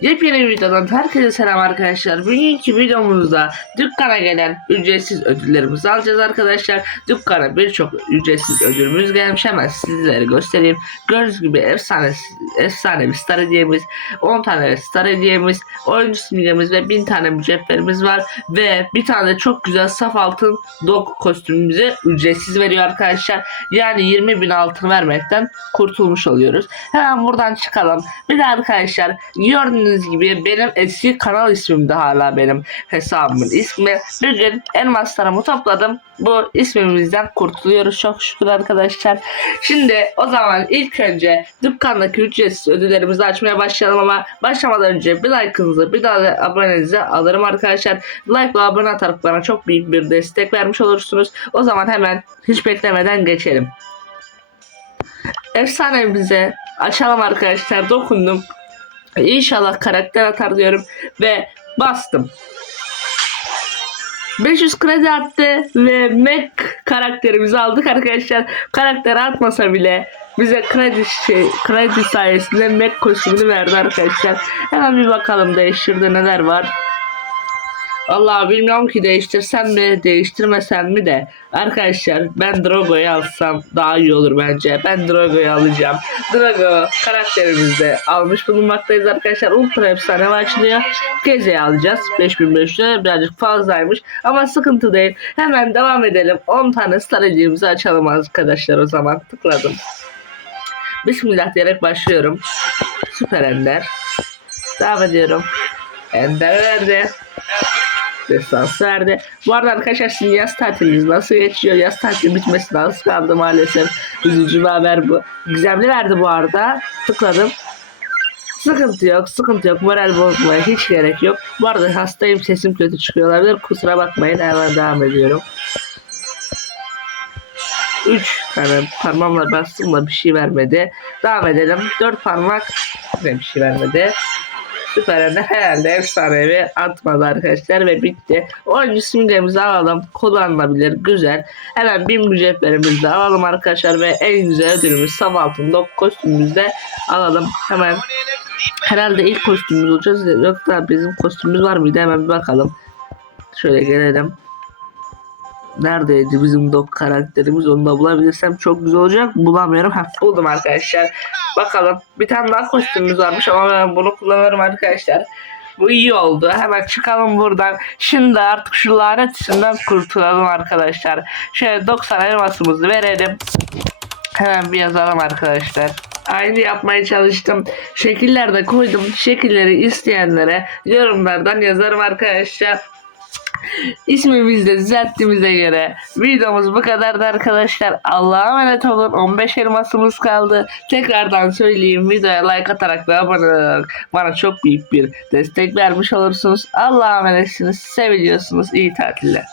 Yepyeni videodan herkese selam arkadaşlar. Bugünkü videomuzda dükkana gelen ücretsiz ödüllerimizi alacağız arkadaşlar. Dükkana birçok ücretsiz ödülümüz gelmiş. Hemen sizlere göstereyim. Gördüğünüz gibi efsane efsane bir star hediyemiz, 10 tane star hediyemiz, oyuncu simgemiz ve 1000 tane mücevherimiz var. Ve bir tane de çok güzel saf altın dog kostümümüzü ücretsiz veriyor arkadaşlar. Yani 20 bin altın vermekten kurtulmuş oluyoruz. Hemen buradan çıkalım. Bir de arkadaşlar gördüğünüz gibi benim eski kanal ismim de hala benim hesabımın ismi. Bir gün elmaslarımı topladım. Bu ismimizden kurtuluyoruz çok şükür arkadaşlar. Şimdi o zaman ilk önce dükkandaki ücretsiz ödüllerimizi açmaya başlayalım ama başlamadan önce bir like'ınızı bir daha da abonenizi alırım arkadaşlar. Like ve abone atarak çok büyük bir destek vermiş olursunuz. O zaman hemen hiç beklemeden geçelim. Efsanemize açalım arkadaşlar dokundum. İnşallah karakter atar diyorum ve bastım. 500 kredi attı ve Mac karakterimizi aldık arkadaşlar. Karakter atmasa bile bize kredi şey, kredi sayesinde Mac kostümünü verdi arkadaşlar. Hemen bir bakalım değiştirdi neler var. Allah bilmiyorum ki değiştirsem mi değiştirmesem mi de arkadaşlar ben Drogo'yu alsam daha iyi olur bence. Ben Drogo'yu alacağım. Drogo karakterimizde almış bulunmaktayız arkadaşlar. Ultra efsane açılıyor. Geze'yi alacağız. 5500 birazcık fazlaymış ama sıkıntı değil. Hemen devam edelim. 10 tane star hediyemizi açalım arkadaşlar o zaman. Tıkladım. Bismillah diyerek başlıyorum. Süper Ender. Devam ediyorum. Ender verdi. Desans verdi. Bu arada arkadaşlar sizin yaz tatiliniz nasıl geçiyor? Yaz tatili bitmesine az kaldı maalesef. Üzücü bir haber bu. Gizemli verdi bu arada. Tıkladım. Sıkıntı yok, sıkıntı yok. Moral bozmaya hiç gerek yok. Bu arada hastayım, sesim kötü çıkıyor olabilir. Kusura bakmayın, hemen devam ediyorum. 3 tane parmağımla bastım da bir şey vermedi. Devam edelim. 4 parmak yine bir şey vermedi. Süper Ender herhalde efsanevi atmadı arkadaşlar ve bitti. Oyuncu simgemizi alalım. Kullanılabilir. Güzel. Hemen bir mücevherimizi de alalım arkadaşlar ve en güzel ödülümüz Sav altında kostümümüzü de alalım. Hemen herhalde ilk kostümümüz olacağız. Yoksa bizim kostümümüz var mıydı? Hemen bir bakalım. Şöyle gelelim. Neredeydi bizim dog karakterimiz onu da bulabilirsem çok güzel olacak. Bulamıyorum. Ha, buldum arkadaşlar. Bakalım. Bir tane daha kostümümüz varmış ama ben bunu kullanırım arkadaşlar. Bu iyi oldu. Hemen çıkalım buradan. Şimdi artık şu lanet işinden kurtulalım arkadaşlar. Şöyle 90 elmasımızı verelim. Hemen bir yazalım arkadaşlar. Aynı yapmaya çalıştım. Şekiller de koydum. Şekilleri isteyenlere yorumlardan yazarım arkadaşlar. İsmimizi de düzelttiğimize göre videomuz bu kadardı arkadaşlar. Allah'a emanet olun. 15 elmasımız kaldı. Tekrardan söyleyeyim videoya like atarak ve abone olarak bana çok büyük bir destek vermiş olursunuz. Allah'a emanetsiniz. Seviyorsunuz. İyi tatiller.